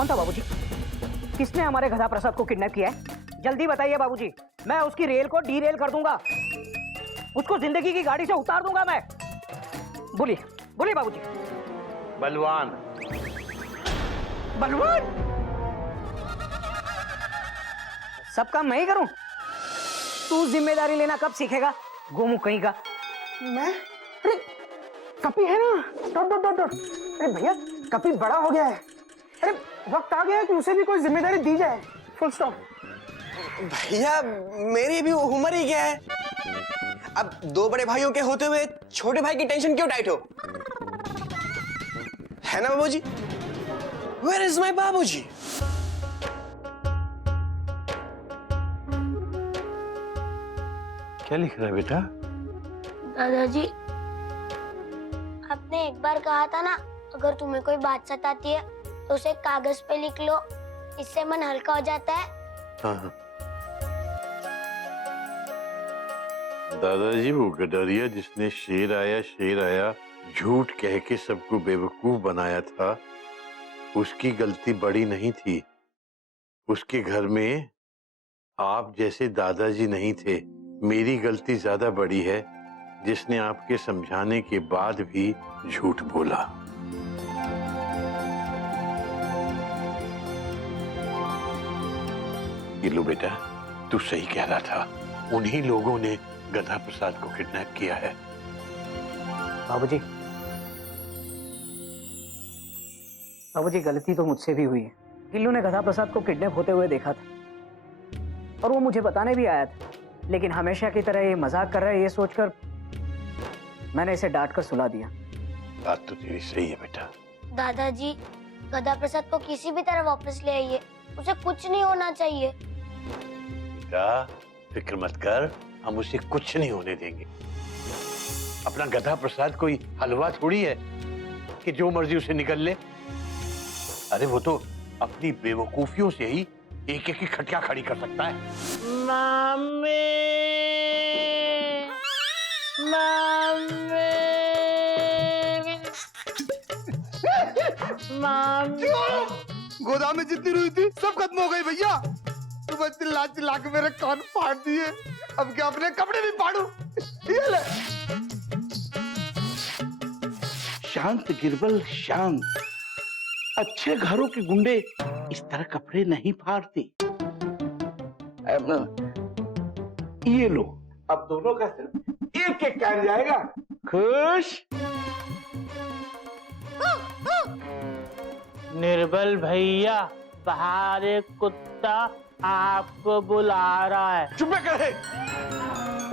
कौन था बाबूजी? किसने हमारे गधा प्रसाद को किडनैप किया है? जल्दी बताइए बाबूजी, मैं उसकी रेल को डीरेल कर दूंगा, उसको जिंदगी की गाड़ी से उतार दूंगा मैं। बोलिए बोलिए बाबूजी। बलवान। बलवान? सब काम मैं ही करूं? तू जिम्मेदारी लेना कब सीखेगा गोमू कहीं का? मैं? अरे कपी है ना, डॉट डॉट डॉट डॉट। अरे भैया कपी बड़ा हो गया है, अरे वक्त आ गया है कि उसे भी कोई जिम्मेदारी दी जाए, फुल स्टॉप। भैया मेरी भी उम्र ही क्या है, अब दो बड़े भाइयों के होते हुए छोटे भाई की टेंशन क्यों टाइट हो, है ना बाबूजी? Where is my बाबूजी? क्या लिख रहा है बेटा? दादाजी, आपने एक बार कहा था ना, अगर तुम्हें कोई बात सताती है तो उसे कागज पे लिख लो, इससे मन हल्का हो जाता है। हाँ। दादाजी वो गडरिया जिसने शेर आया झूठ कह के सबको बेवकूफ बनाया था, उसकी गलती बड़ी नहीं थी। उसके घर में आप जैसे दादाजी नहीं थे। मेरी गलती ज्यादा बड़ी है, जिसने आपके समझाने के बाद भी झूठ बोला। गिल्लू बेटा, तू सही कह रहा था, उन्हीं लोगों ने गधा प्रसाद को किडनैप किया है। बाबूजी, बाबूजी गलती तो मुझसे भी हुई है। गिल्लू ने गधा प्रसाद को किडनैप होते हुए देखा था और वो मुझे बताने भी आया था, लेकिन हमेशा की तरह ये मजाक कर रहा है ये सोचकर मैंने इसे डांट कर सुला दिया। बात तो तेरी सही है बेटा। दादाजी, गधा प्रसाद को किसी भी तरह वापस ले आइए, उसे कुछ नहीं होना चाहिए। बेटा फिक्र मत कर, हम उसे कुछ नहीं होने देंगे। अपना गधा प्रसाद कोई हलवा थोड़ी है कि जो मर्जी उसे निकल ले। अरे वो तो अपनी बेवकूफियों से ही एक एक की खटिया खड़ी कर सकता है। मामी, मामी, मामी। गोदाम में जितनी रुई थी सब खत्म हो गई भैया, तुम चिल्ला चिल्ला के मेरे कान फाड़ दिए, अब क्या अपने कपड़े भी फाड़ू? ये ले। शांत गिरबल शांत, अच्छे घरों के गुंडे इस तरह कपड़े नहीं फाड़ते। ये लो, अब दोनों का सिर्फ एक एक कान जाएगा। खुश? निर्बल भैया, बाहर एक कुत्ता आपको बुला रहा है। चुप करे,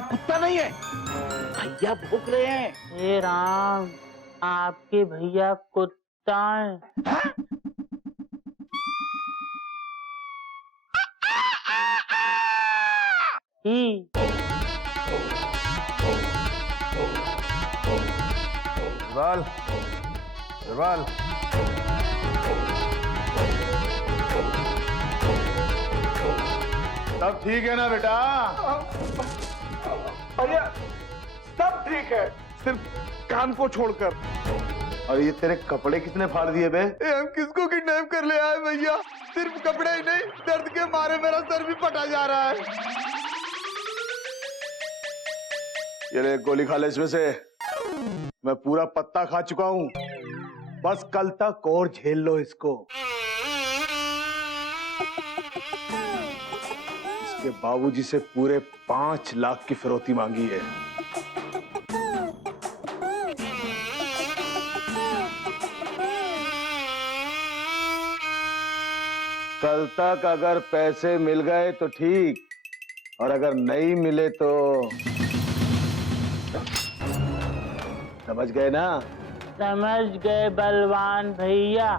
कुत्ता नहीं है, भैया भूख रहे हैं। हे राम, आपके भैया कुत्ता है। बाल, बाल। सब ठीक है ना बेटा? भैया सब ठीक है, सिर्फ कान को छोड़कर। और ये तेरे कपड़े कितने फाड़ दिए बे? हम किसको किडनैप कर ले आए भैया? सिर्फ कपड़े ही नहीं, दर्द के मारे मेरा सर भी फटा जा रहा है। ये ले गोली खा ले इसमें से, मैं पूरा पत्ता खा चुका हूँ, बस कल तक और झेल लो इसको। इसके बाबूजी से पूरे 5 लाख की फिरौती मांगी है। कल तक अगर पैसे मिल गए तो ठीक, और अगर नहीं मिले तो समझ गए ना? समझ गए बलवान भैया,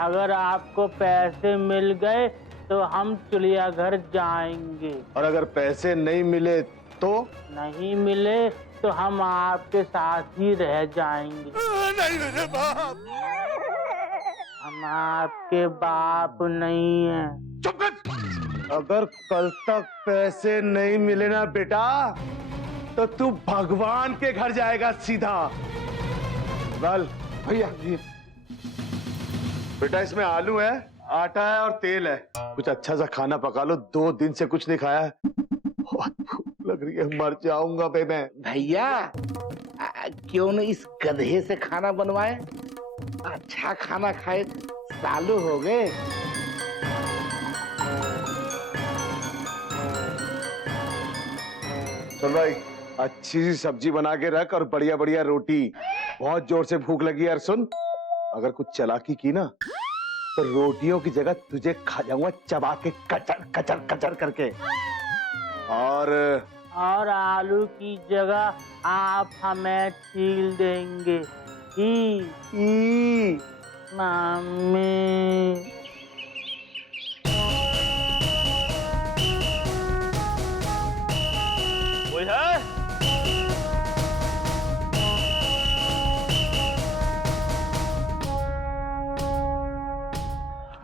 अगर आपको पैसे मिल गए तो हम चिड़ियाघर जाएंगे, और अगर पैसे नहीं मिले तो? नहीं मिले तो हम आपके साथ ही रह जाएंगे। नहीं मेरे बाप, हम आपके बाप नहीं हैं। चुप कर। अगर कल तक पैसे नहीं मिले ना बेटा, तो तू भगवान के घर जाएगा सीधा। बाल भैया जी, बेटा इसमें आलू है, आटा है और तेल है। कुछ अच्छा सा खाना पका लो, 2 दिन से कुछ नहीं खाया है। बहुत भूख लग रही है, मर जाऊंगा बे मैं। भैया क्यों न इस गधे से खाना बनवाए? अच्छा खाना खाए सालों हो गए। चल भाई, अच्छी सी सब्जी बना के रख और बढ़िया बढ़िया रोटी। बहुत जोर से भूख लगी यार। सुन, अगर कुछ चालाकी की ना तो रोटियों की जगह तुझे खा जाऊंगा चबा के, कचर कचर कचर करके। और आलू की जगह आप हमें छील देंगे। ई मम्मी। कोई है?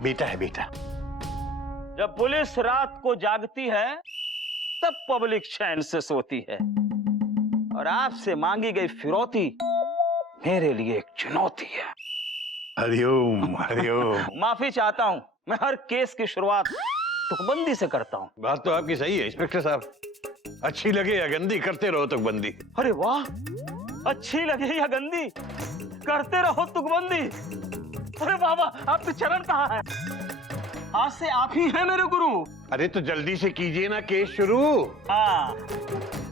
बेटा है बेटा। जब पुलिस रात को जागती है तब पब्लिक चैन से सोती है, और आपसे मांगी गई फिरौती मेरे लिए एक चुनौती है। हरिओम हरिओम। माफी चाहता हूं, मैं हर केस की शुरुआत तुकबंदी से करता हूं। बात तो आपकी सही है इंस्पेक्टर साहब, अच्छी लगे या गंदी करते रहो तुकबंदी। अरे वाह, अच्छी लगे या गंदी करते रहो तुकबंदी। अरे बाबा, आपके चरण कहाँ है? आज से आप ही हैं मेरे गुरु। अरे तो जल्दी से कीजिए ना केस शुरू। हाँ,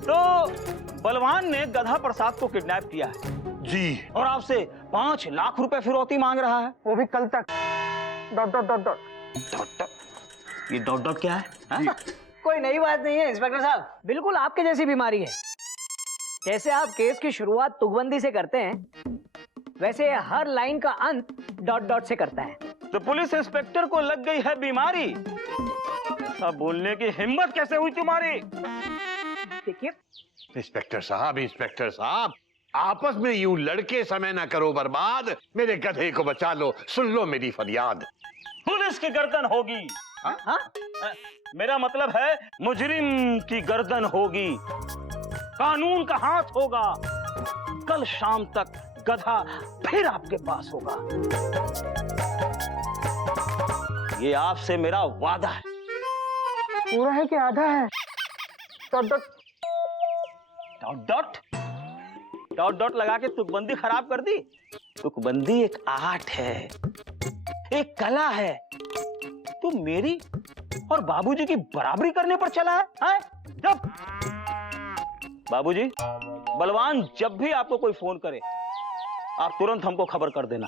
तो बलवान ने गधा प्रसाद को किडनैप किया है जी, और आपसे 5 लाख रुपए फिरौती मांग रहा है। वो भी कल तक। Dot dot dot dot. Dot dot, ये डॉट डॉट क्या है? हाँ? कोई नई बात नहीं है इंस्पेक्टर साहब, बिल्कुल आपके जैसी बीमारी है। जैसे आप केस की शुरुआत तुकबंदी से करते हैं, वैसे हर लाइन का अंत डॉट डॉट से करता है। तो पुलिस इंस्पेक्टर को लग गई है बीमारी, सब बोलने की हिम्मत कैसे हुई तुम्हारी? देखिए इंस्पेक्टर साहब, आपस में यूं लड़के समय ना करो बर्बाद। मेरे गधे को बचा लो, सुन लो मेरी फरियाद। पुलिस की गर्दन होगी। हाँ? मेरा मतलब है मुजरिम की गर्दन होगी, कानून का हाथ होगा। कल शाम तक गधा फिर आपके पास होगा। ये आपसे मेरा वादा है। पूरा है कि आधा है? Dot dot dot dot dot dot लगा के तुकबंदी खराब कर दी। तुकबंदी एक आर्ट है, एक कला है। तू मेरी और बाबूजी की बराबरी करने पर चला है, हैं? जब बाबूजी, बलवान जब भी आपको कोई फोन करे आप तुरंत हमको खबर कर देना।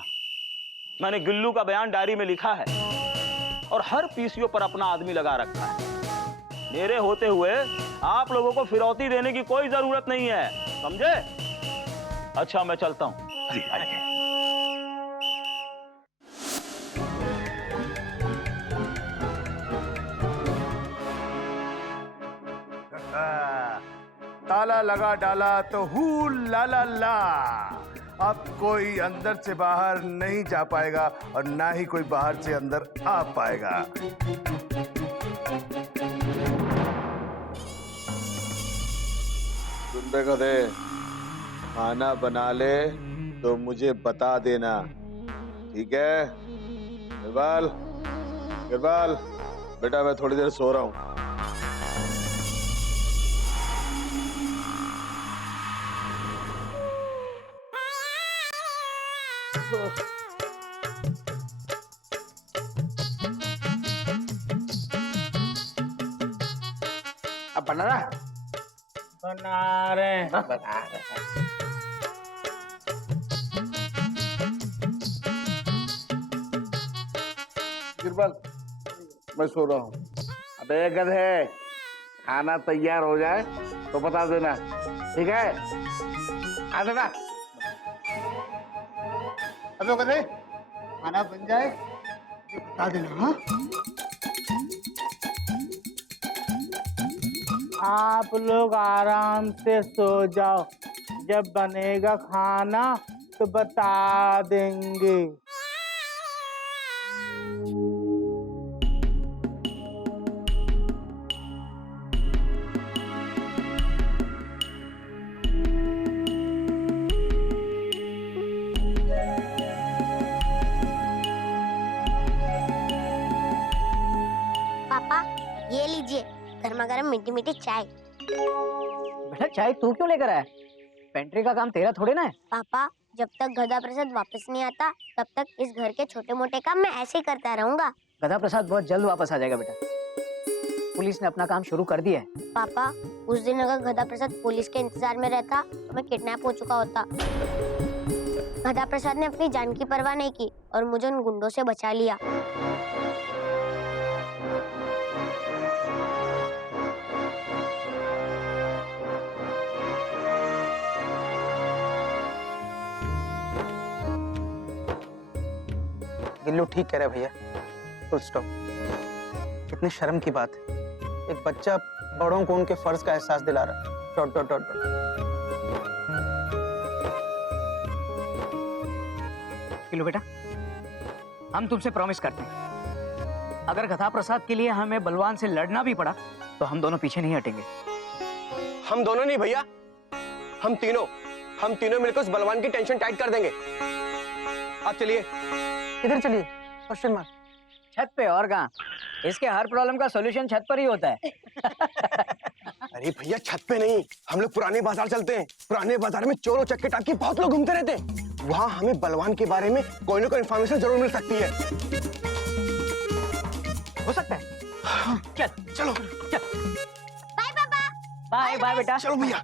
मैंने गुल्लू का बयान डायरी में लिखा है और हर पीसीओ पर अपना आदमी लगा रखा है। मेरे होते हुए आप लोगों को फिरौती देने की कोई जरूरत नहीं है, समझे? अच्छा, मैं चलता हूं। ताला लगा डाला तो हू ला ला ला। अब कोई अंदर से बाहर नहीं जा पाएगा और ना ही कोई बाहर से अंदर आ पाएगा। सुन बे गधे, खाना बना ले तो मुझे बता देना, ठीक है? गिरबाल, गिरबाल, बेटा मैं थोड़ी देर सो रहा हूँ। अब बना रहा? बना रहे हैं। बना रहे। गिरबाल, मैं सो रहा हूँ। अबे गधे, खाना तैयार हो जाए तो बता देना, ठीक है? आ देना। अबे गधे, खाना बन जाए तो बता देना। हाँ, आप लोग आराम से सो जाओ, जब बनेगा खाना तो बता देंगे। पापा ये लीजिए गर्मा गर्म मीठी मीठी चाय। बेटा चाय तू क्यों लेकर आया? पेंट्री का काम तेरा थोड़े ना है। पापा जब तक गधा प्रसाद वापस नहीं आता तब तक इस घर के छोटे मोटे काम मैं ऐसे ही करता रहूंगा। गधा प्रसाद बहुत जल्द वापस आ जाएगा बेटा। पुलिस ने अपना काम शुरू कर दिया है। पापा उस दिन अगर गधा प्रसाद पुलिस के इंतजार में रहता तो मैं किडनैप हो चुका होता। गधा प्रसाद ने अपनी जान की परवाह नहीं की और मुझे उन गुंडों से बचा लिया। गिल्लू ठीक कह रहे भैया, फुल स्टॉप। कितनी शर्म की बात है, एक बच्चा बड़ों को उनके फर्ज का एहसास दिला रहा है। Dot dot dot dot. Kilo बेटा हम तुमसे प्रॉमिस करते हैं अगर गधा प्रसाद के लिए हमें बलवान से लड़ना भी पड़ा तो हम दोनों पीछे नहीं हटेंगे। हम दोनों नहीं भैया, हम तीनों मिलकर उस बलवान की टेंशन टाइट कर देंगे। आप चलिए। किधर चलिए? Question mark. छत पे और कहाँ? इसके हर प्रॉब्लम का सॉल्यूशन छत पर ही होता है। अरे भैया छत पे नहीं, हम लोग पुराने बाजार चलते हैं। पुराने बाजार में चोर और चक्के टाइप के बहुत लोग घूमते रहते हैं। वहाँ हमें बलवान के बारे में कोई ना कोई इन्फॉर्मेशन जरूर मिल सकती है। हो सकता है। चल चलो बाय पापा। बाय बाय बेटा। चलो भैया।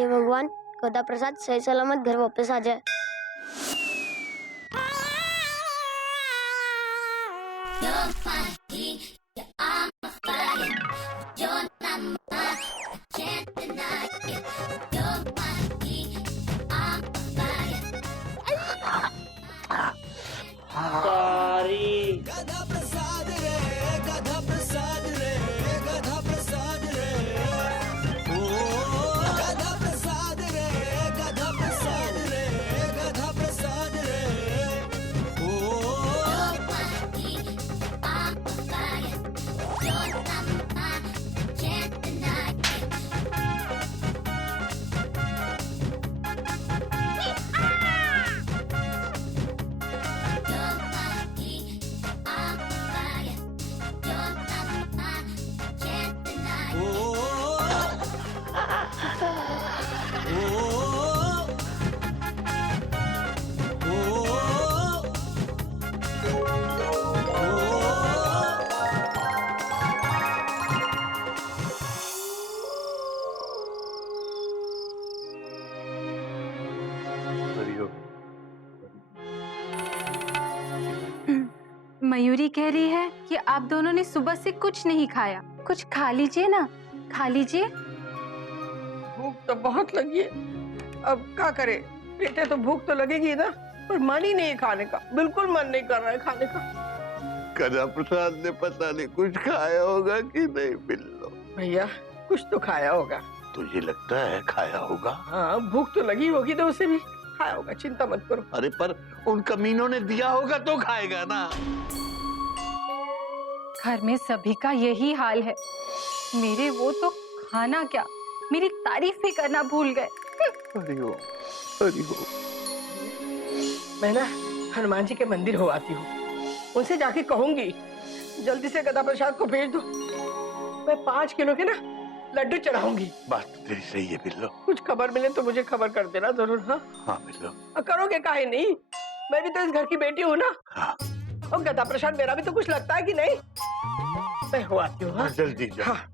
ये भगवान गधा प्रसाद सही सलामत घर वापस आ जाए। सारी मयूरी कह रही है कि आप दोनों ने सुबह से कुछ नहीं खाया। कुछ खा लीजिए ना, खा लीजिए। भूख तो बहुत लगी है, अब क्या करे? बेटे तो भूख तो लगेगी ना, पर मन ही नहीं है खाने का। बिल्कुल मन नहीं कर रहा है खाने का। गधा प्रसाद ने पता नहीं कुछ खाया होगा कि नहीं बिल्लो। भैया कुछ तो खाया होगा। तुझे लगता है खाया होगा? हाँ भूख तो लगी होगी तो उसे भी खाया होगा, चिंता मत करो। अरे पर उन कमीनों ने दिया होगा तो खाएगा ना। घर में सभी का यही हाल है। मेरे वो तो खाना क्या, मेरी तारीफ भी करना भूल गए। हरिओम हरिओम। मैं ना हनुमान जी के मंदिर हो आती हूँ, उनसे जाके कहूंगी जल्दी से गधा प्रसाद को भेज दो। मैं 5 किलो के ना लड्डू चढ़ाऊंगी। बात तो तेरी सही है बिल्लो। कुछ खबर मिले तो मुझे खबर कर देना जरूर। हाँ हाँ बिल्लो। करोगे काहे नहीं, मैं भी तो इस घर की बेटी हूँ ना। हाँ। और गधा प्रसाद मेरा भी तो कुछ लगता है कि नहीं। मैं हो आती हूँ। हाँ जल्दी जा। हाँ।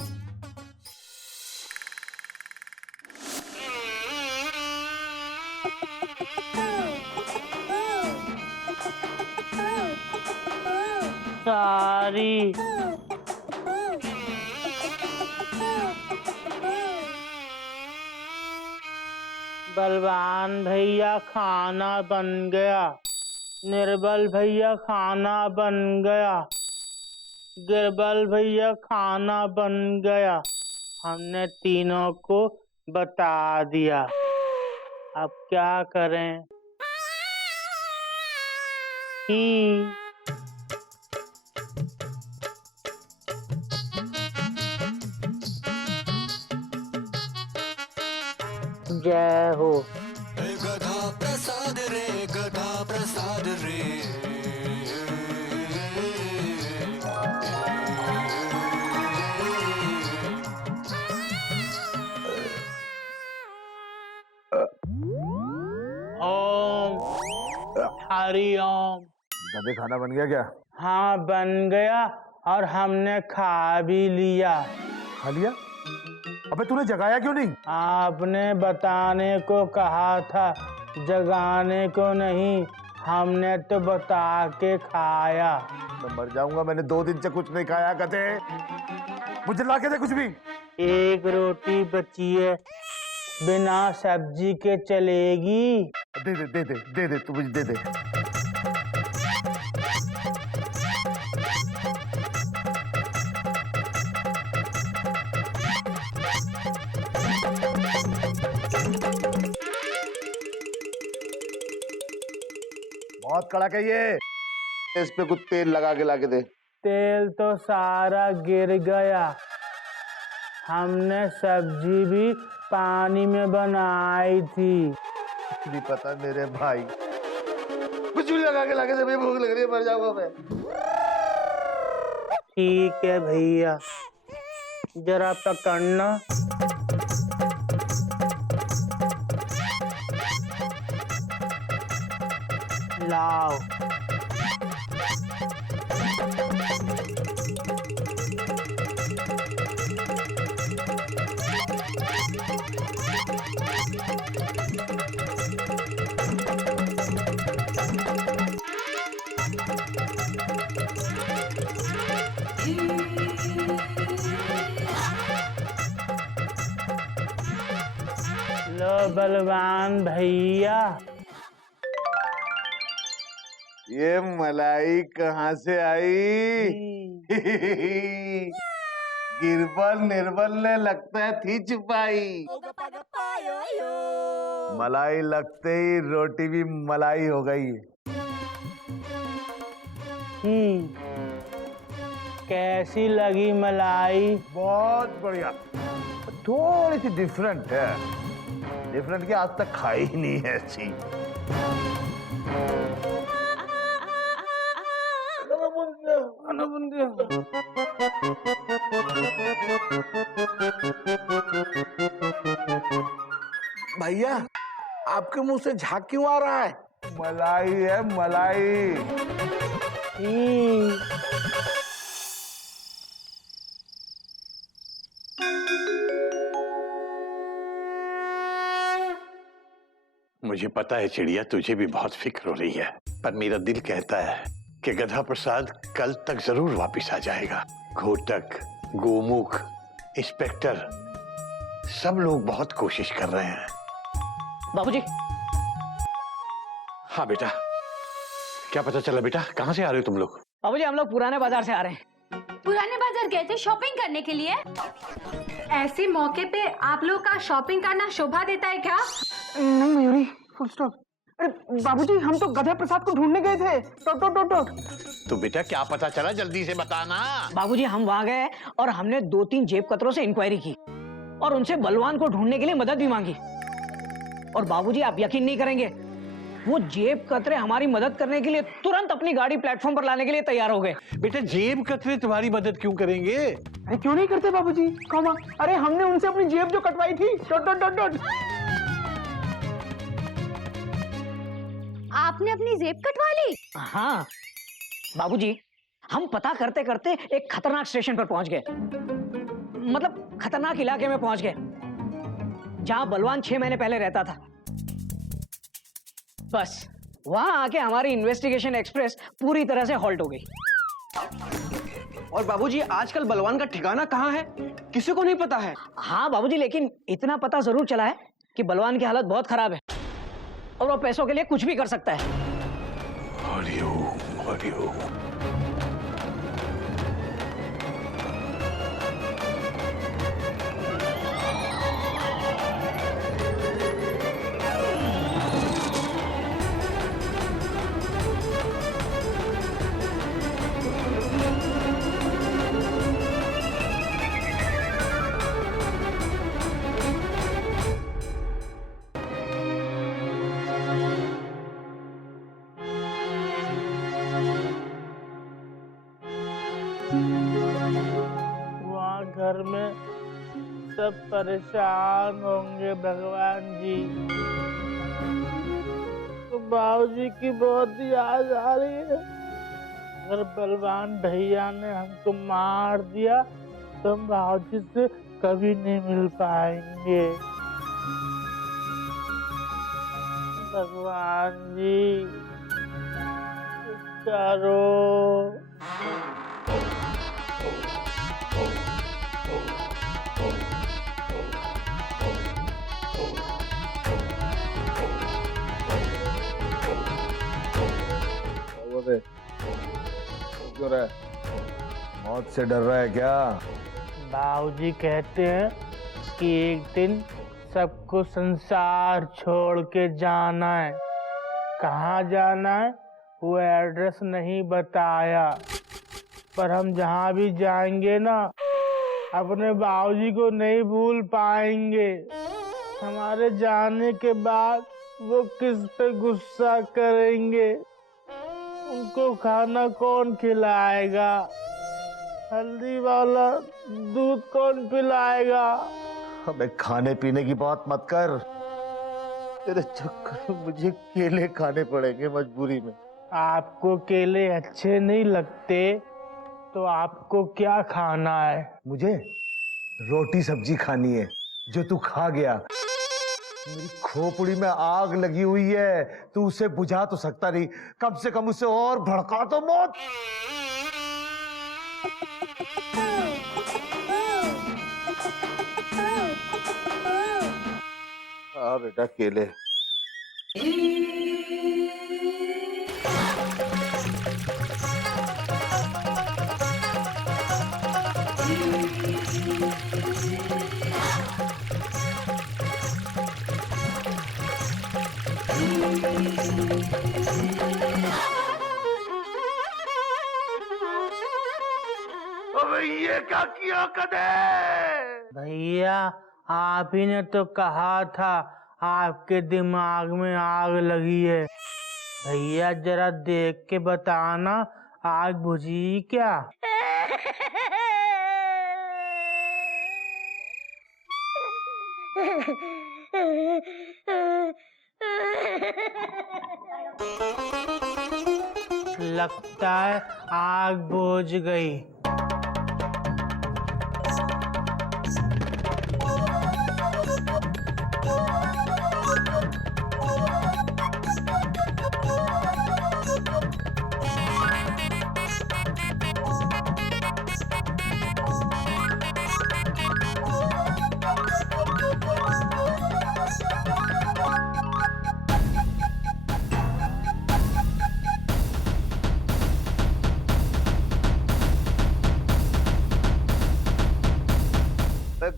सारी बलवान भैया खाना बन गया। निर्बल भैया खाना बन गया। गिरबल भैया खाना बन गया। हमने तीनों को बता दिया, अब क्या करें? जय हो। गधा प्रसाद रे, गधा प्रसाद रे। हरिओम। गधे खाना बन गया क्या? हाँ बन गया और हमने खा भी लिया। खा लिया? अबे तूने जगाया क्यों नहीं? आपने बताने को कहा था, जगाने को नहीं। हमने तो बता के खाया। मैं मर जाऊंगा, मैंने 2 दिन से कुछ नहीं खाया। गधे, मुझे ला के दे कुछ भी। एक रोटी बची है, बिना सब्जी के चलेगी? दे दे दे दे दे दे, तू मुझे दे दे। बहुत कड़क है ये। इस पे कुछ तेल लगा के लाके दे। तेल तो सारा गिर गया। हमने सब्जी भी पानी में बनाई थी। नहीं पता मेरे भाई, कुछ भी लगा के लाके दे, मुझे भूख लग रही है, मर जाऊंगा मैं। ठीक है भैया, जरा पकड़ना। लाओ। लो बलवान भैया। ये मलाई कहाँ से आई? गिरबल निर्बल ने लगता है थी छुपाई। मलाई लगते ही रोटी भी मलाई हो गई। कैसी लगी मलाई? बहुत बढ़िया, थोड़ी सी डिफरेंट है। डिफरेंट की आज तक खाई ही नहीं है ऐसी। भैया, आपके मुंह से झाग क्यों आ रहा है? मलाई है मलाई। मुझे पता है चिड़िया, तुझे भी बहुत फिक्र हो रही है, पर मेरा दिल कहता है कि गधा प्रसाद कल तक जरूर वापस आ जाएगा। घोटक, गोमुख, इंस्पेक्टर, सब लोग बहुत कोशिश कर रहे हैं। बाबूजी। हाँ बेटा, क्या पता चला बेटा? कहाँ से आ रहे हो तुम लोग? बाबूजी हम लोग पुराने बाजार से आ रहे हैं। पुराने बाजार गए थे शॉपिंग करने के लिए? ऐसे मौके पे आप लोग का शॉपिंग करना शोभा देता है क्या? नहीं मयूरी, फुल स्टॉप। अरे बाबूजी, हम तो गधा प्रसाद को ढूंढने गए थे। तो बेटा क्या पता चला, जल्दी से बताना। बाबूजी हम वहाँ गए और हमने 2-3 जेब कतरों से इंक्वायरी की और उनसे बलवान को ढूंढने के लिए मदद भी मांगी। और बाबूजी आप यकीन नहीं करेंगे, वो जेब कतरे हमारी मदद करने के लिए तुरंत अपनी गाड़ी प्लेटफॉर्म पर लाने के लिए तैयार हो गए। बेटा जेब कतरे तुम्हारी मदद क्यों करेंगे? अरे क्यों नहीं करते बाबूजी? कौन? अरे हमने उनसे अपनी जेब जो कटवाई थी। आपने अपनी जेब कटवा ली? हाँ बाबूजी, हम पता करते करते एक खतरनाक स्टेशन पर पहुंच गए। मतलब खतरनाक इलाके में पहुंच गए जहां बलवान 6 महीने पहले रहता था। बस वहां आके हमारी इन्वेस्टिगेशन एक्सप्रेस पूरी तरह से हॉल्ट हो गई। और बाबूजी आजकल बलवान का ठिकाना कहाँ है? किसी को नहीं पता है। हाँ बाबूजी, लेकिन इतना पता जरूर चला है कि बलवान की हालत बहुत खराब है और वो पैसों के लिए कुछ भी कर सकता है। हरिओम हरिओम। वहाँ घर में सब परेशान होंगे भगवान जी। तो बाबूजी की बहुत याद आ रही है। अगर बलवान भैया ने हमको मार दिया तो हम बाबूजी से कभी नहीं मिल पाएंगे। भगवान जी करो। क्यों रहा है? मौत से डर रहा है क्या? बाबूजी कहते हैं कि एक दिन सबको संसार छोड़ के जाना है। कहाँ जाना है वो एड्रेस नहीं बताया, पर हम जहाँ भी जाएंगे ना अपने बाबूजी को नहीं भूल पाएंगे। हमारे जाने के बाद वो किस पे गुस्सा करेंगे, उनको खाना कौन खिलाएगा, हल्दी वाला दूध कौन पिलाएगा। अबे खाने पीने की बात मत कर, तेरे चक्कर में मुझे केले खाने पड़ेंगे मजबूरी में। आपको केले अच्छे नहीं लगते तो आपको क्या खाना है? मुझे रोटी सब्जी खानी है जो तू खा गया। मेरी खोपड़ी में आग लगी हुई है, तू उसे बुझा तो सकता नहीं, कम से कम उसे और भड़का तो मौत। हाँ बेटा केले। ये क्या किया कदे? भैया आप ही ने तो कहा था आपके दिमाग में आग लगी है। भैया जरा देख के बताना आग बुझी क्या? लगता है आग बुझ गई।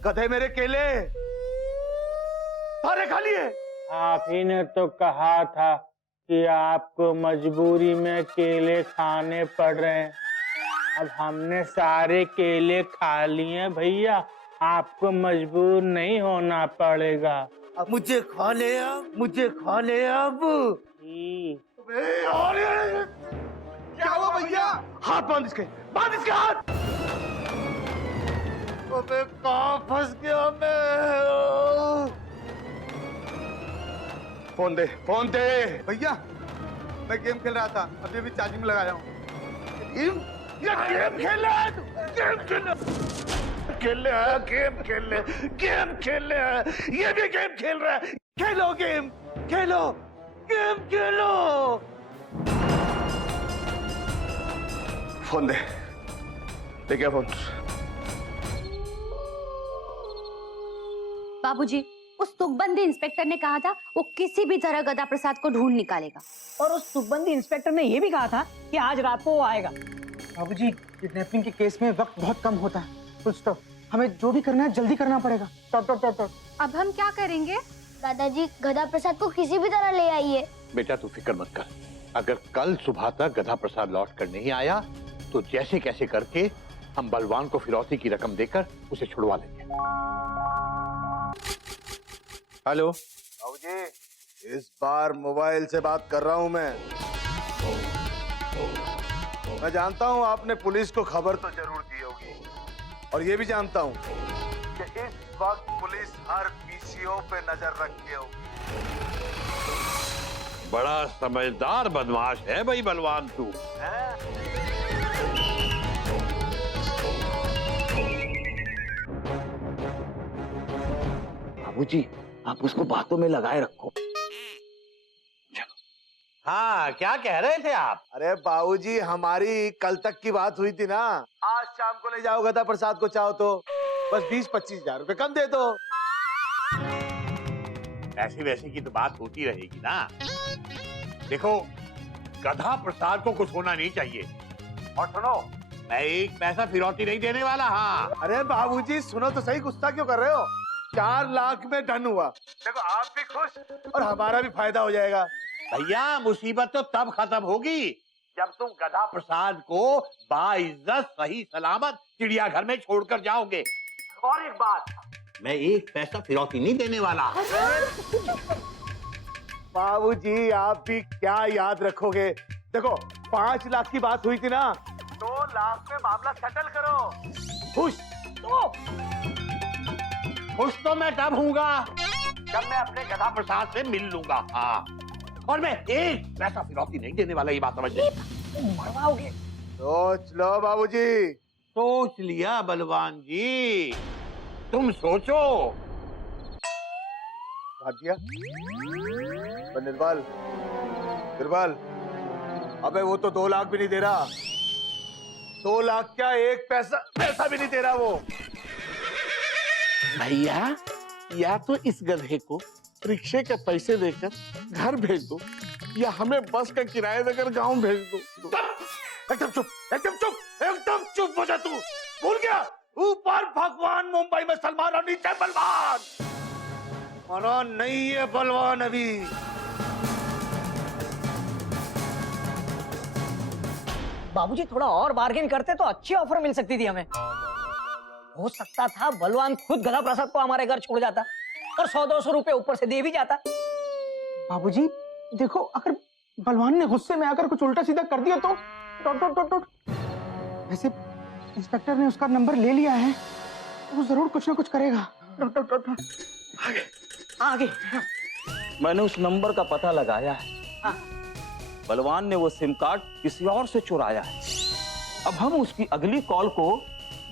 गधे मेरे केले सारे खा लिए। आप ही ने तो कहा था कि आपको मजबूरी में केले खाने पड़ रहे हैं। अब हमने सारे केले खा लिए भैया, आपको मजबूर नहीं होना पड़ेगा। अब मुझे खा ले, अब मुझे खा ले। अब क्या हुआ भैया? हाथ बांध इसके, बांध इसके हाथ। अबे कहाँ फंस गया मैं? फोन दे, फोन दे। भैया मैं गेम खेल रहा था, अभी अभी चार्जिंग में लगाया हूँ। गेम खेल रहा है, गेम खेल रहा है, गेम खेल रहा है, गेम खेल रहा है, ये भी गेम खेल रहा है। खेलो गेम, खेलो गेम, खेलो। फोन दे, दे क्या फोन? बाबूजी, उस तुकबंदी इंस्पेक्टर ने कहा था वो किसी भी तरह गदा प्रसाद को ढूंढ निकालेगा। और उस तुकबंदी इंस्पेक्टर ने यह भी कहा था कि आज रात को वो आएगा। बाबूजी, किडनैपिंग के केस में वक्त बहुत कम होता है। Full stop. हमें जो भी करना है जल्दी करना पड़ेगा। अब हम क्या करेंगे? दादाजी गदा प्रसाद को किसी भी तरह ले आइए। बेटा तू फिक्र मत कर, अगर कल सुबह तक गधा प्रसाद लौट कर नहीं आया तो जैसे कैसे करके हम बलवान को फिरौती की रकम देकर उसे छुड़वा लेंगे। हेलो बाबूजी, इस बार मोबाइल से बात कर रहा हूं मैं जानता हूं आपने पुलिस को खबर तो जरूर दी होगी, और ये भी जानता हूं कि इस वक्त पुलिस हर पीसीओ पे नजर रखे होगी। बड़ा समझदार बदमाश है भाई बलवान तू। बाबूजी, आप उसको बातों में लगाए रखो। हाँ, क्या कह रहे थे आप? अरे बाबूजी, हमारी कल तक की बात हुई थी ना, आज शाम को ले जाओ गदा प्रसाद को, चाहो तो बस 20-25 हजार रुपए कम दे दो। ऐसी वैसी की तो बात होती रहेगी ना। देखो, गधा प्रसाद को कुछ होना नहीं चाहिए। और सुनो, मैं एक पैसा फिरौती नहीं देने वाला। हाँ। अरे बाबूजी सुनो तो सही, गुस्सा क्यों कर रहे हो? 4 लाख में डन हुआ। देखो, आप भी खुश और हमारा भी फायदा हो जाएगा। भैया, मुसीबत तो तब खत्म होगी जब तुम गधा प्रसाद को बाइज्जत सही सलामत चिड़ियाघर में छोड़कर जाओगे। और एक बात, मैं एक पैसा फिरौती नहीं देने वाला। बाबूजी, आप भी क्या याद रखोगे? देखो, 5 लाख की बात हुई थी ना, 2 लाख में मामला सेटल करो। खुश तो मैं तब हूँगा जब मैं अपने गधा प्रसाद से मिल लूंगा। हाँ, और मैं एक पैसा फिरौती नहीं देने वाला, ये बात समझ ली। मरवाओगे। सोच लो बाबूजी। सोच लिया बलवान जी, तुम सोचो। दिया निर्बल, निर्बल, अबे वो तो 2 लाख भी नहीं दे रहा। 2 लाख क्या, एक पैसा भी नहीं दे रहा वो। भैया, या तो इस गधे को रिक्शे के पैसे देकर घर भेज दो, या हमें बस का किराया देकर गांव भेज दो। एकदम चुप, एकदम चुप, एकदम चुप हो जा तू। भूल गया, ऊपर भगवान, मुंबई में सलमान और नीचे बलवान। मना नहीं है बलवान अभी। बाबूजी, थोड़ा और बार्गेन करते तो अच्छी ऑफर मिल सकती थी हमें। हो सकता था बलवान खुद गधा प्रसाद को हमारे घर छोड़ जाता और 100-200 रुपए ऊपर से दे भी जाता। बाबूजी, देखो, अगर बलवान ने गुस्से में आकर कुछ उल्टा सीधा कर दिया तो वैसे इंस्पेक्टर ने उसका नंबर ले लिया है, तो वो जरूर कुछ ना कुछ करेगा। आगे। मैंने उस नंबर का पता लगाया है। बलवान ने वो सिम कार्ड किसी और से चुराया है। अब हम उसकी अगली कॉल को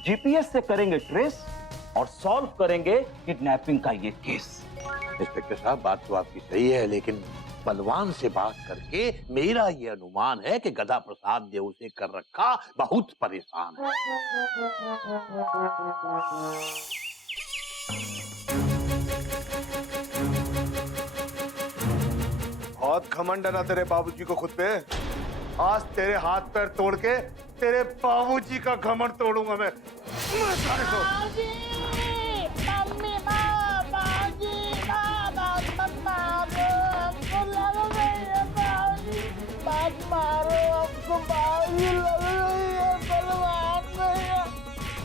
जीपीएस से करेंगे ट्रेस और सॉल्व करेंगे किडनैपिंग का ये केस। इंस्पेक्टर साहब, बात तो आपकी सही है, लेकिन बलवान से बात करके मेरा ये अनुमान है कि गधा प्रसाद ने उसे कर रखा बहुत परेशान है। बहुत घमंड है ना तेरे बाबूजी को खुद पे। आज तेरे हाथ पैर तोड़ के तेरे बाबूजी का घमंड तोड़ूंगा मैं सारे को।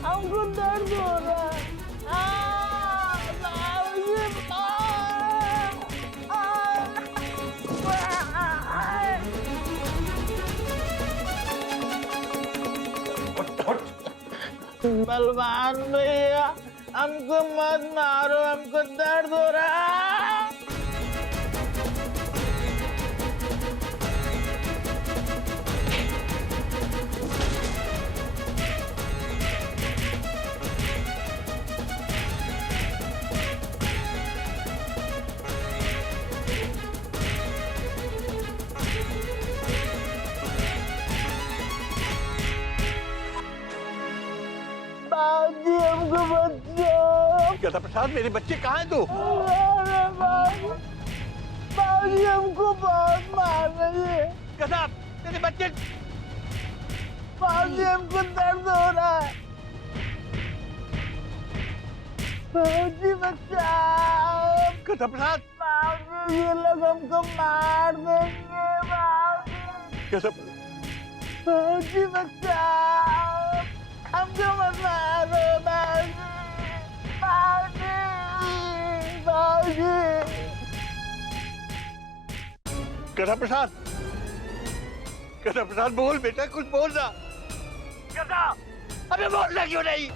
हमको दर्द हो रहा है। बलवान भैया, हमको मत मारो, हमको दर्द हो रहा है। बाबूजी, हमको बचाओ। गधा प्रसाद, मेरे बच्चे कहाँ हैं तू? बाबूजी, हमको बहुत मार रही है। गधा, तेरे बच्चे। बाबूजी, हमको दर्द हो रहा है। बाबूजी, बचाओ। गधा प्रसाद, बाबूजी, ये लोग हमको मार देंगे। गधा, बाबूजी, बचाओ, हमको मत मारो। बाबूजी, गधा प्रसाद, गधा प्रसाद, बोल बेटा, कुछ बोल ना। गधा, अबे बोलना क्यों नहीं?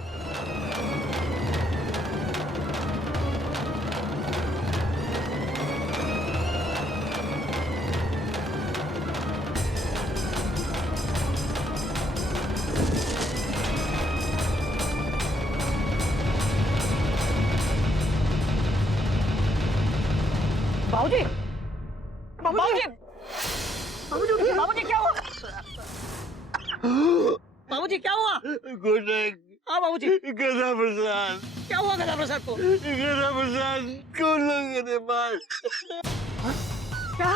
बाबूजी बाबूजी बाबूजी क्या हुआ? बाबूजी क्या हुआ? हाँ बाबूजी। गधा प्रसाद क्या हुआ गधा प्रसाद को? गधा प्रसाद को लोगों ने मार। क्या?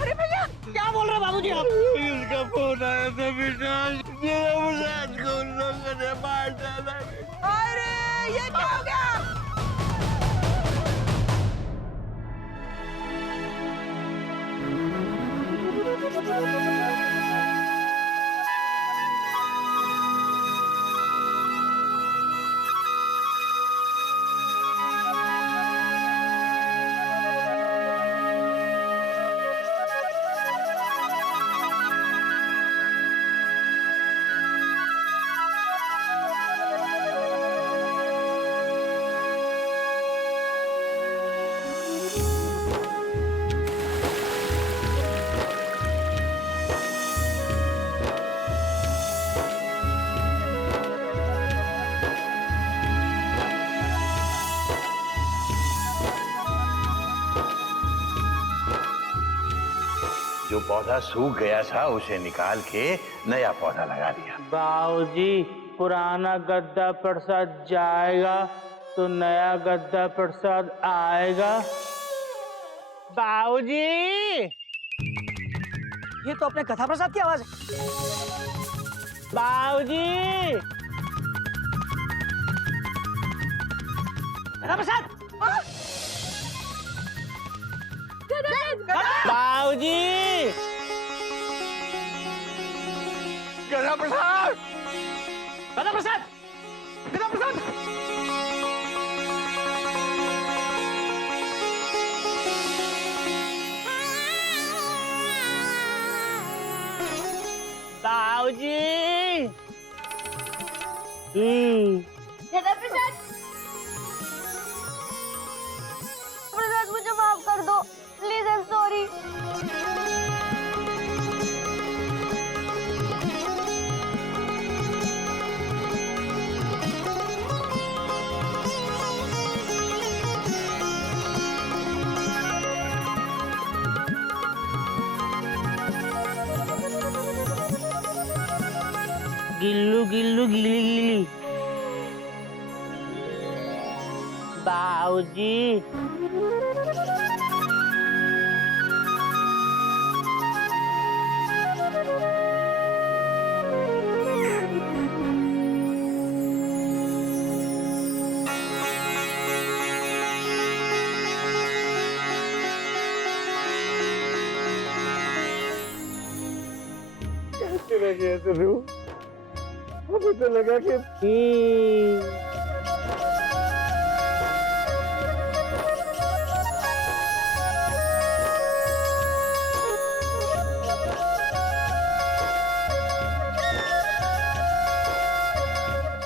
अरे भैया क्या बोल रहे बाबूजी आप? इसका फोन आया था बेटा, गधा प्रसाद को लोगों ने मार डाला। अरे ये क्या हो गया? जो पौधा सूख गया था उसे निकाल के नया पौधा लगा दिया। बाबूजी पुराना गद्दा प्रसाद जाएगा तो नया गद्दा प्रसाद आएगा। बाबूजी ये तो अपने गधा प्रसाद की आवाज है। बाबूजी गधा प्रसाद बाबूजी गधा प्रसाद गधा प्रसाद गधा प्रसाद बाबूजी गधा प्रसाद प्रसाद मुझे माफ कर दो please. I am sorry. Gillu Gillu गिली गिली। बाबूजी मुझे लगा कि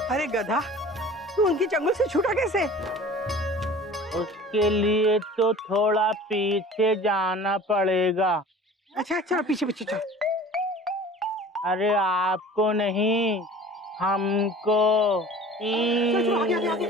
अरे गधा, तू उनकी चंगुल से छूटा कैसे? उसके लिए तो थोड़ा पीछे जाना पड़ेगा। अच्छा चलो पीछे पीछे चलो। अरे आपको नहीं हमको। चलो चलो आगे आगे आगे।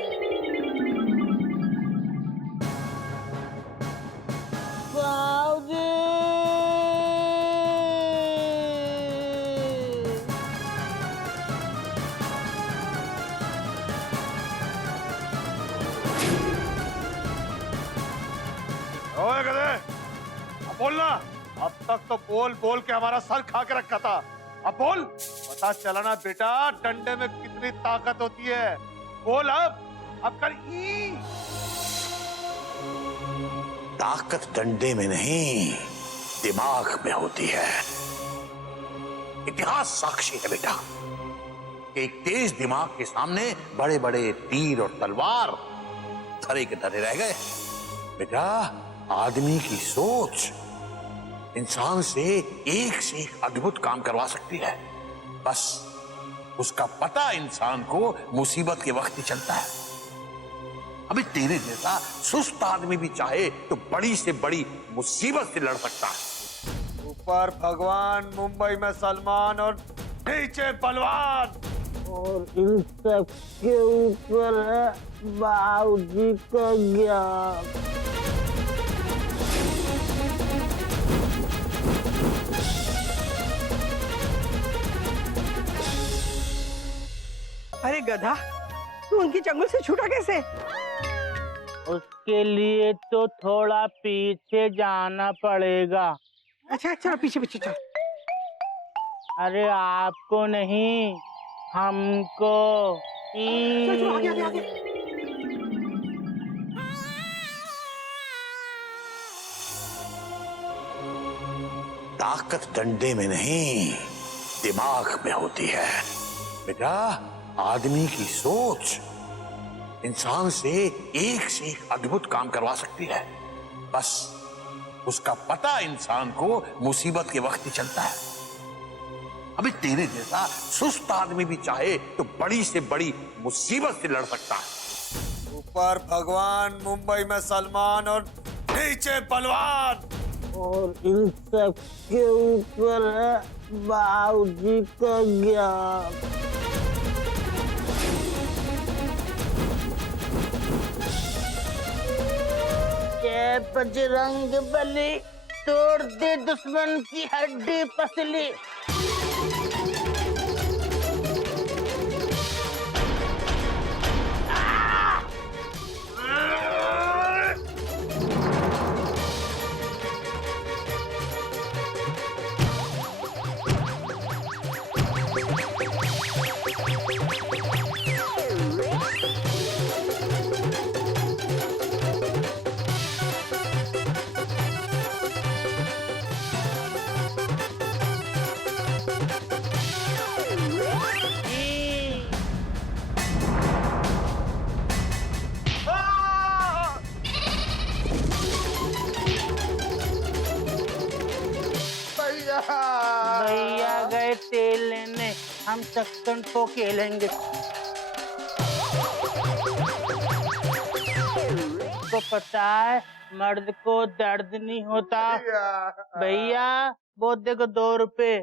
ओए गधे, अब बोलना। अब तक तो बोल बोल के हमारा सर खा के रखा था, अब बोल। पता चला ना बेटा डंडे में कितनी ताकत होती है। बोल अब कर ई। ताकत डंडे में नहीं, दिमाग में होती है। इतिहास साक्षी है बेटा कि एक तेज दिमाग के सामने बड़े बड़े तीर और तलवार धरे के धरे रह गए। बेटा आदमी की सोच इंसान से एक अद्भुत काम करवा सकती है। बस उसका पता इंसान को मुसीबत के वक्त ही चलता है। अभी तेरे जैसा सुस्त आदमी भी चाहे तो बड़ी से बड़ी मुसीबत से लड़ सकता है। ऊपर भगवान, मुंबई में सलमान और नीचे बलवान। और इन सब के ऊपर है बाबूजी का ज्ञान। अरे गधा, तू उनकी चंगुल से छूटा कैसे? उसके लिए तो थोड़ा पीछे जाना पड़ेगा। अच्छा चलो पीछे पीछे चलो। अरे आपको नहीं, हमको। चलो आगे आगे आगे। ताकत डंडे में नहीं, दिमाग में होती है बेटा। आदमी की सोच इंसान से एक अद्भुत काम करवा सकती है। बस उसका पता इंसान को मुसीबत के वक्त ही चलता है। अभी तेरे जैसा सुस्त आदमी भी चाहे तो बड़ी से बड़ी मुसीबत से लड़ सकता है। ऊपर भगवान, मुंबई में सलमान और नीचे बलवान। और इन सब के ऊपर है बाबूजी का ज्ञान। जय बजरंग बली, तोड़ दे दुश्मन की हड्डी पसली। भैया गए तेल लेने, हम चक्कन को खेलेंगे। को पता है मर्द को दर्द नहीं होता। भैया वो देखो 2 रुपए।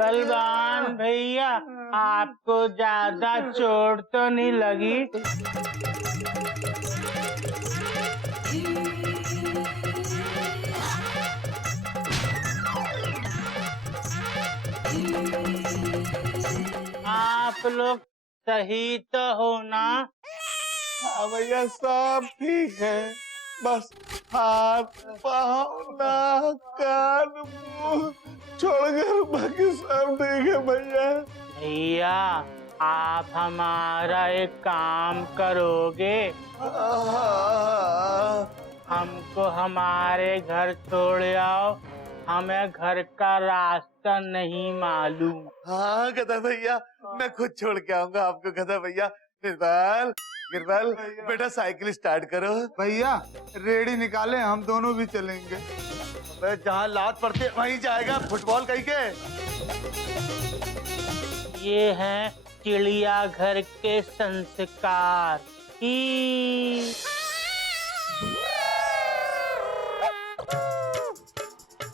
बलवान भैया, आपको ज्यादा चोट तो नहीं लगी? आप लोग सही तो हो ना? हाँ भैया सब ठीक है, बस हाथ पाँव नाक कान मुंह छोड़कर बाकी सब ठीक है भैया। भैया आप हमारा एक काम करोगे? हमको हमारे घर छोड़ आओ, हमें घर का रास्ता नहीं मालूम। हाँ गधा भैया, मैं खुद छोड़ के आऊंगा आपको गधा भैया। गिरबल, गिरबल बेटा साइकिल स्टार्ट करो। भैया रेडी निकाले, हम दोनों भी चलेंगे। जहाँ लात पड़ते वहीं जाएगा, फुटबॉल कहीं के। ये हैं चिड़िया घर के संस्कार।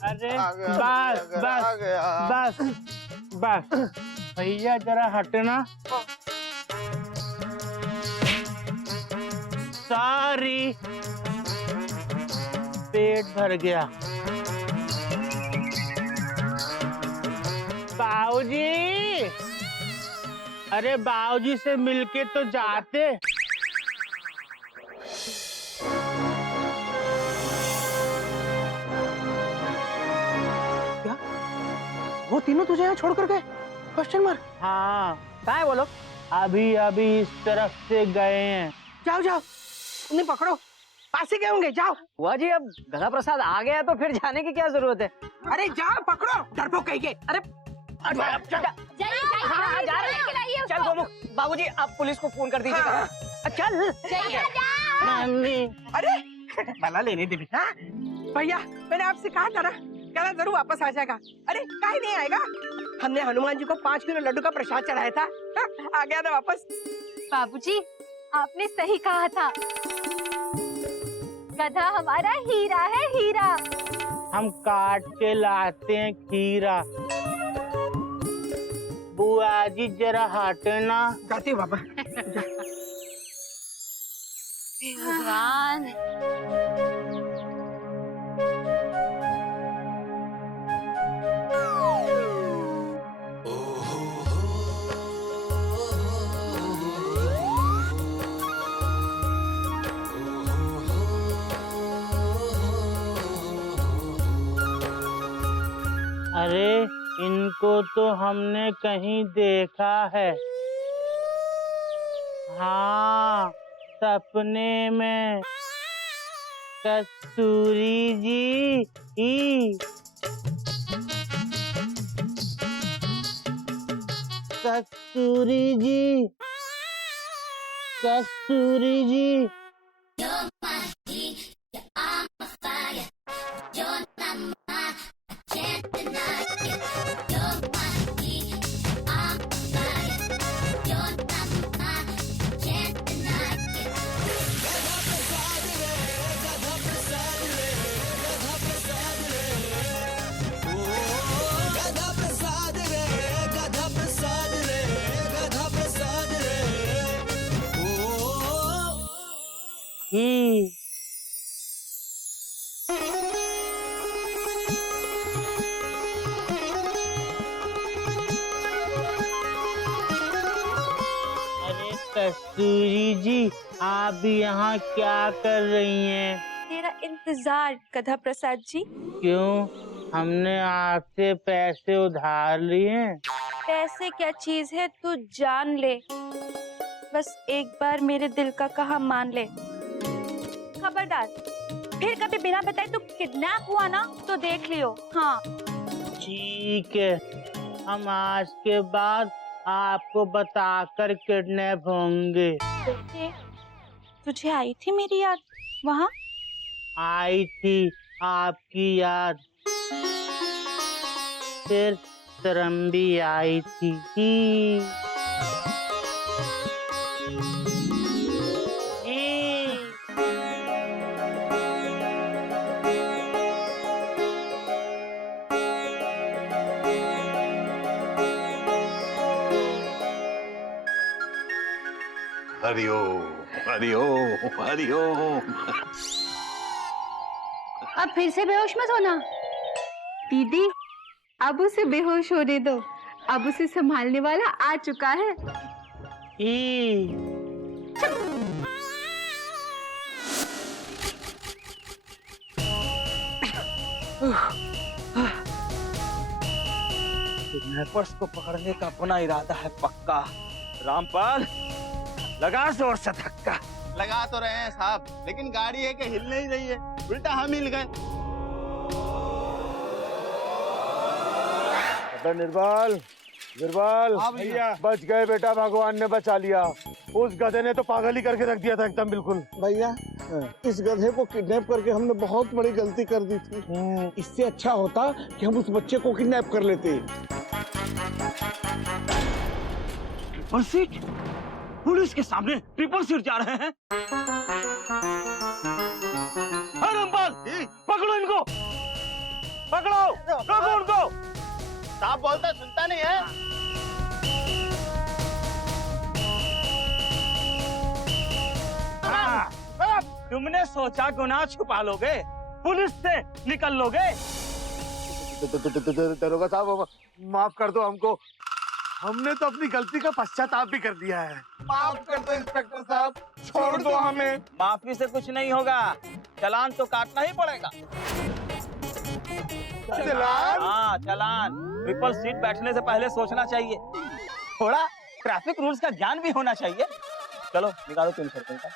अरे बस बस बस बस भैया जरा हटना। सॉरी, पेट भर गया। बाऊजी, अरे बाऊजी से मिलके तो जाते। क्या तीनों तुझे यहाँ छोड़ कर गए? Question mark. हाँ, कहाँ है वो लोग? अभी अभी इस तरफ से गए हैं। जाओ जाओ, उन्हें पकड़ो, पास ही गए होंगे, जाओ। बुआ जी, अब गधा प्रसाद आ गया तो फिर जाने की क्या जरूरत है? अरे जाओ, पकड़ो, डरपोक कहीं के। अरे चल गोमुख, बाबूजी आप पुलिस को फोन कर दीजिएगा। चल अरे भला लेने दे बेटा। भैया, मैंने आपसे कहा था ना, कहना जरूर वापस आ जाएगा। अरे काहे नहीं आएगा? हमने हनुमान जी को 5 किलो लड्डू का प्रसाद चढ़ाया था, आ गया ना वापस। बाबूजी, आपने सही कहा था, गधा हमारा हीरा है, हीरा। हम काट के लाते हैं खीरा। बुआ जी जरा हटे ना। जाते हो बाबा। भगवान, अरे इनको तो हमने कहीं देखा है। हाँ, सपने में। कस्तूरी जी ही। कस्तूरी जी, कस्तूरी जी। अरे कस्तूरी जी, आप भी यहाँ क्या कर रही हैं? तेरा इंतजार गधा प्रसाद जी। क्यों, हमने आपसे पैसे उधार लिए? पैसे क्या चीज है तू जान ले, बस एक बार मेरे दिल का कहा मान ले। खबरदार, फिर कभी बिना बताए तू किडनैप हुआ ना तो देख लियो। हाँ ठीक है, हम आज के बाद आपको बताकर किडनैप होंगे। बेटे, तुझे आई थी मेरी याद वहाँ? आई थी आपकी याद, फिर शर्म भी आई थी। हरिओम हरिओम हरिओम। अब फिर से बेहोश मत होना। दीदी, अब उसे बेहोश होने दो, अब उसे संभालने वाला आ चुका है। किडनैपर्स को पकड़ने का अपना इरादा है पक्का। रामपाल, लगा जोर से धक्का। लगा तो रहे हैं साहब, लेकिन गाड़ी है कि हिल नहीं रही है, उल्टा हम हिल गए। निर्मल, निर्मल, भैया बच गए बेटा, भगवान ने बचा लिया। उस गधे ने तो पागल ही करके रख दिया था एकदम बिल्कुल। भैया, इस गधे को किडनैप करके हमने बहुत बड़ी गलती कर दी थी। इससे अच्छा होता कि हम उस बच्चे को किडनैप कर लेते। Triple seat? पुलिस के सामने ट्रिपल सीट जा रहे हैं? रामपाल, पकड़ो इनको, पकड़ो, रोको उनको। साहब बोलता सुनता नहीं है। तुमने सोचा गुनाह छुपा लोगे, पुलिस से निकल लोगे। दरोगा साहब, माफ कर दो हमको, हमने तो अपनी गलती का पश्चाताप भी कर दिया है। माफ कर दो इंस्पेक्टर साहब, छोड़ दो हमें। माफी से कुछ नहीं होगा, चालान तो काटना ही पड़ेगा। चलान? हाँ चालान। ट्रिपल सीट बैठने से पहले सोचना चाहिए, थोड़ा ट्रैफिक रूल्स का ज्ञान भी होना चाहिए। चलो निकालो 300 रुपए का।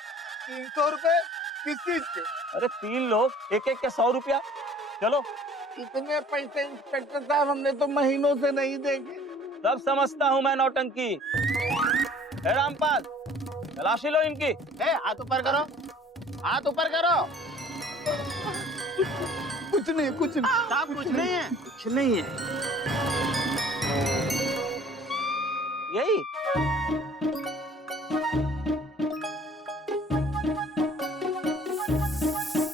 300 रुपए किस चीज के? अरे 3 लोग एक एक के 100 रुपया। चलो। इतने पैसे इंस्पेक्टर साहब हमने तो महीनों से नहीं देखे। सब समझता हूँ मैं नौटंकी। हे रामपाल, तलाशी लो इनकी। हाथ ऊपर करो, हाथ ऊपर करो। कुछ नहीं, कुछ नहीं साहब, कुछ नहीं है, कुछ नहीं है। यही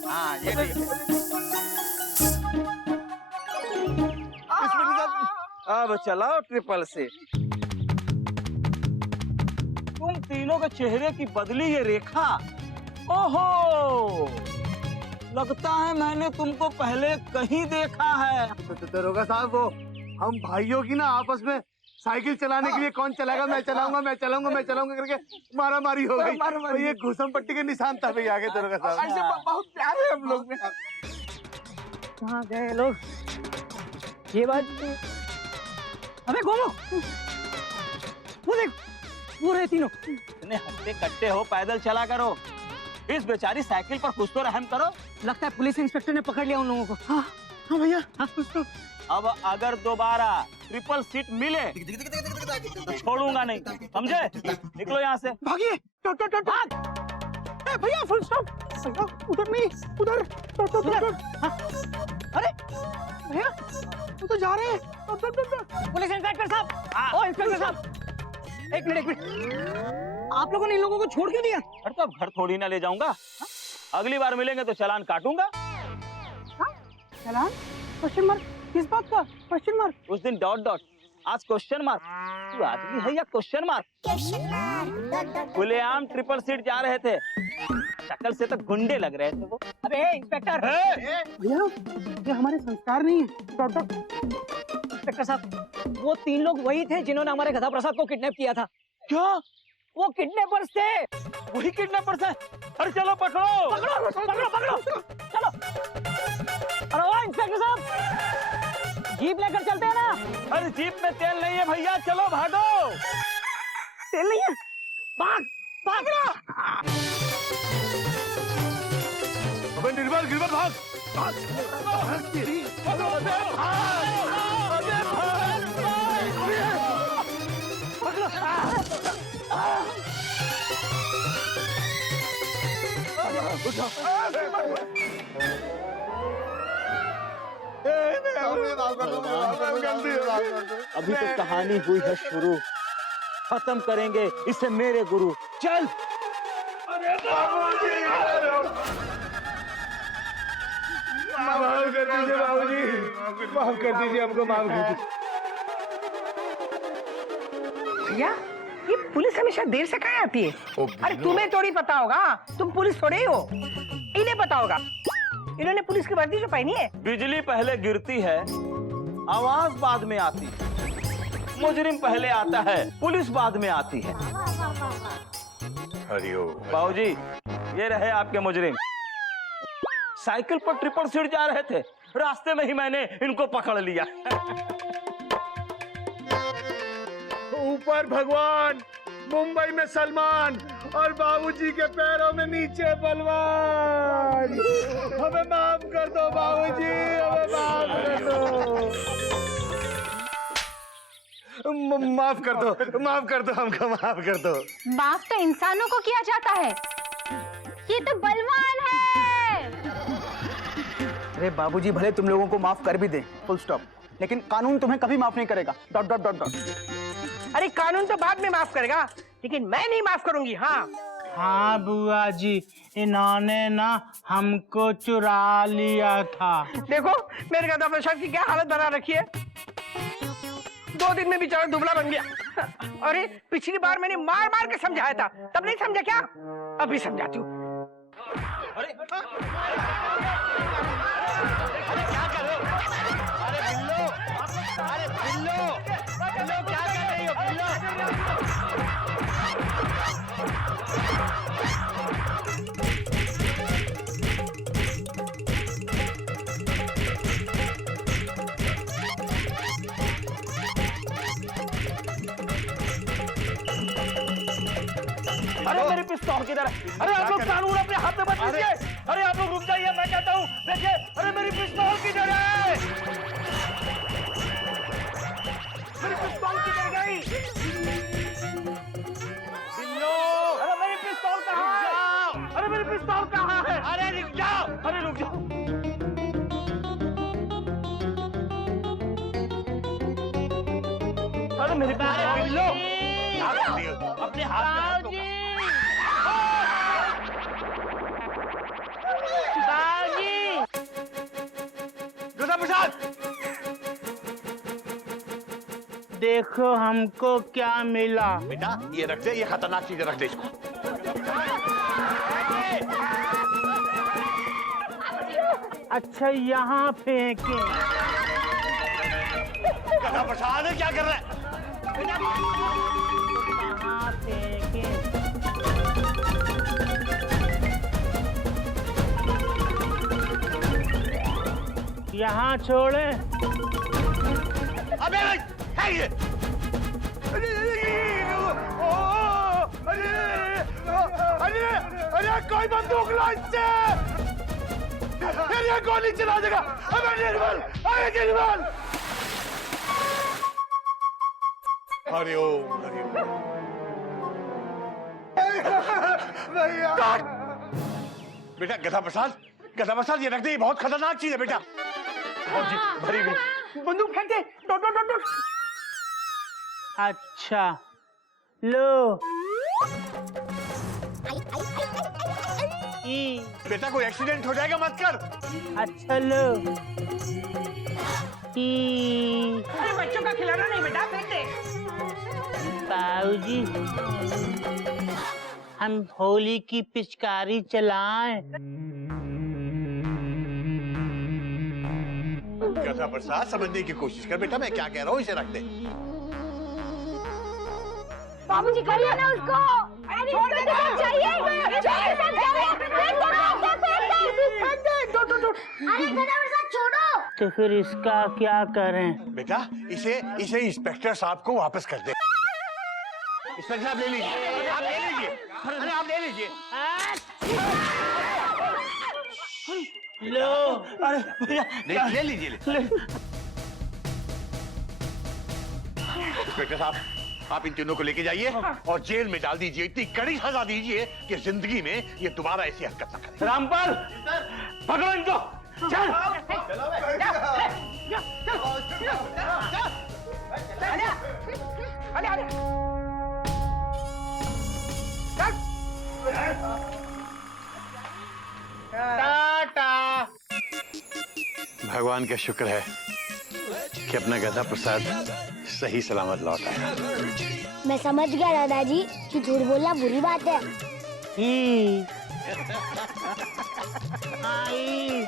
हाँ, ये अब चलाओ ट्रिपल सीट। तुम तीनों के चेहरे की बदली ये रेखा। ओहो, लगता है मैंने तुमको पहले कहीं देखा है। दरोगा साहब, वो हम भाइयों की ना आपस में साइकिल चलाने के लिए कौन चलाएगा, मैं चलाऊंगा, मैं चलाऊंगा, मैं चलाऊंगा करके मारा मारी हो गई। तो ये घुसम पट्टी के निशान था भैया आगे दरोगा साहब। ऐसे बहुत प्यारे हम लोग में। कहाँ गए लोग? ये बात अबे गोमो, वो देख, वो रहे तीनों। इतने हट्टे कट्टे हो, पैदल चला करो। इस बेचारी साइकिल पर कुछ तो रहम करो। लगता है पुलिस इंस्पेक्टर ने पकड़ लिया उन लोगों को। हाँ भैया, हाँ कुछ तो। अब अगर दोबारा ट्रिपल सीट मिले तो छोड़ूंगा नहीं, समझे? निकलो यहाँ से। भागिए, भाग। भैया फुल स्टॉप। उधर नहीं, उधर। अरे भैया, वो तो जा रहे हैं। पुलिस इंस्पेक्टर साहब, ओ इंस्पेक्टर साहब, एक मिनट। आप लोगों ने इन लोगों को छोड़ क्यों दिया? अरे तो अब घर थोड़ी ना ले जाऊंगा। अगली बार मिलेंगे तो चालान काटूंगा। चलान? Question mark? किस बात का क्वेश्चन मार्क? उस दिन डॉट डॉट, आज क्वेश्चन मार्क। तू आदमी है या क्वेश्चन मार्क? खुलेआम ट्रिपल सीट जा रहे थे, शक्ल से तो गुंडे लग रहे थे वो। अबे इंस्पेक्टर, भैया ये हमारे संस्कार नहीं है। इंस्पेक्टर साहब, वो 3 लोग वही थे जिन्होंने हमारे गधा प्रसाद को किडनैप किया था। क्या? वो किडनैपर्स थे। वही किडनैपर्स हैं? अरे चलो पकड़ो, पकड़ो, पकड़ो, पकड़ो, चलो। अरे ओ इंस्पेक्टर साहब, जीप लेकर चलते हैं ना? अरे जीप में तेल नहीं है भैया, चलो भागो। तेल नहीं है? भाग, भाग रहा। अबे निर्मल, गिरवर भाग। अभी तो कहानी हुई है शुरू, खत्म करेंगे इसे मेरे गुरु। चल। माफ कर दीजिए बाबूजी, माफ कर दीजिए हमको, माफ कर दीजिए। भैया, ये पुलिस हमेशा देर से कहाँ आती है? अरे तुम्हें थोड़ी पता होगा, तुम पुलिस थोड़े ही हो। इन्हें पता होगा, इन्होंने पुलिस की वर्दी जो पहनी है। बिजली पहले गिरती है, आवाज बाद में आती है। मुजरिम पहले आता है, पुलिस बाद में आती है। हरिओम। बाबूजी, ये रहे आपके मुजरिम। साइकिल पर ट्रिपल सीट जा रहे थे, रास्ते में ही मैंने इनको पकड़ लिया। ऊपर भगवान, मुंबई में सलमान और बाबूजी के पैरों में नीचे बलवान। हमें माफ कर दो बाबूजी, हमें माफ कर दो। माफ कर दो, माफ कर दो, हमको माफ कर दो। माफ तो इंसानों को किया जाता है, ये तो बलवान है। अरे बाबूजी, भले तुम लोगों को माफ कर भी दे, फुल स्टॉप, लेकिन कानून तुम्हें कभी माफ नहीं करेगा। Dot dot dot dot. अरे कानून तो बाद में माफ करेगा, लेकिन मैं नहीं माफ करूंगी। हाँ हाँ बुआ जी, इन्होंने ना हमको चुरा लिया था। देखो मेरे गधा प्रसाद की क्या हालत बना रखी है। 2 दिन में बेचारा दुबला बन गया। अरे पिछली बार मैंने मार मार के समझाया था, तब नहीं समझा क्या? अभी समझाती हूँ। अरे क्या कर रहे हो? अरे बिल्लो, अरे बिल्लो, बिल्लो क्या कर रही हो बिल्लो? पिस्तौल किधर है? अरे आप लोग कानून अपने हाथ में मत लीजिए। अरे आप लोग रुक जाइए, मैं कहता हूँ। देखिए, अरे मेरी पिस्तौल किधर है? मेरी पिस्तौल किधर गई? अरे मेरी पिस्तौल कहाँ है? अरे मेरी पिस्तौल कहाँ है? अरे रुक जाओ, अरे रुक जाओ। अरे मेरे बिल्लो, अपने हाथ में हाथ लो। गधा प्रसाद, देखो हमको क्या मिला। बेटा ये रख दे, ये खतरनाक चीजें रख दे इसको। अच्छा यहाँ फेंके। गधा प्रसाद क्या कर रहा है? यहाँ फेंके। यहाँ छोड़े। अबे है ये। अरे कोई बंदूक ला इससे। ये गोली चला देगा। अबे निर्मल, अरे निर्मल। हरिओम हरिओम। बेटा गधा प्रसाद ये रख दे, ये बहुत खतरनाक चीज है बेटा। जी भरी भी बंदूक फेंक दे। Dot dot dot dot. अच्छा लो। बेटा कोई एक्सीडेंट हो जाएगा, मत कर। अच्छा लो। अरे बच्चों का खिलौना नहीं बेटा, फेंक दे। बाबूजी हम होली की पिचकारी चलाएं। गधा प्रसाद समझने की कोशिश कर बेटा, मैं क्या कह रहा हूँ, इसे रख दे। बाबूजी करिए ना उसको। अरे छोड़ दे, चाहिए। अरे गधा प्रसाद छोड़ो। तो फिर इसका क्या करें? बेटा इसे इंस्पेक्टर साहब को वापस कर दे। इंस्पेक्टर साहब ले लीजिए, आप ले लीजिए। अरे आप ले लीजिए। लो। अरे भैया ले लीजिए। इंस्पेक्टर साहब आप इन तीनों को लेके जाइए और जेल में डाल दीजिए। इतनी कड़ी सजा दीजिए कि जिंदगी में ये दोबारा ऐसी हरकत न करे। रामपाल, पकड़ो इनको। चल। टाटा। भगवान का शुक्र है कि अपना गधा प्रसाद सही सलामत लौट आया। मैं समझ गया दादाजी कि झूठ बोलना बुरी बात है। आई।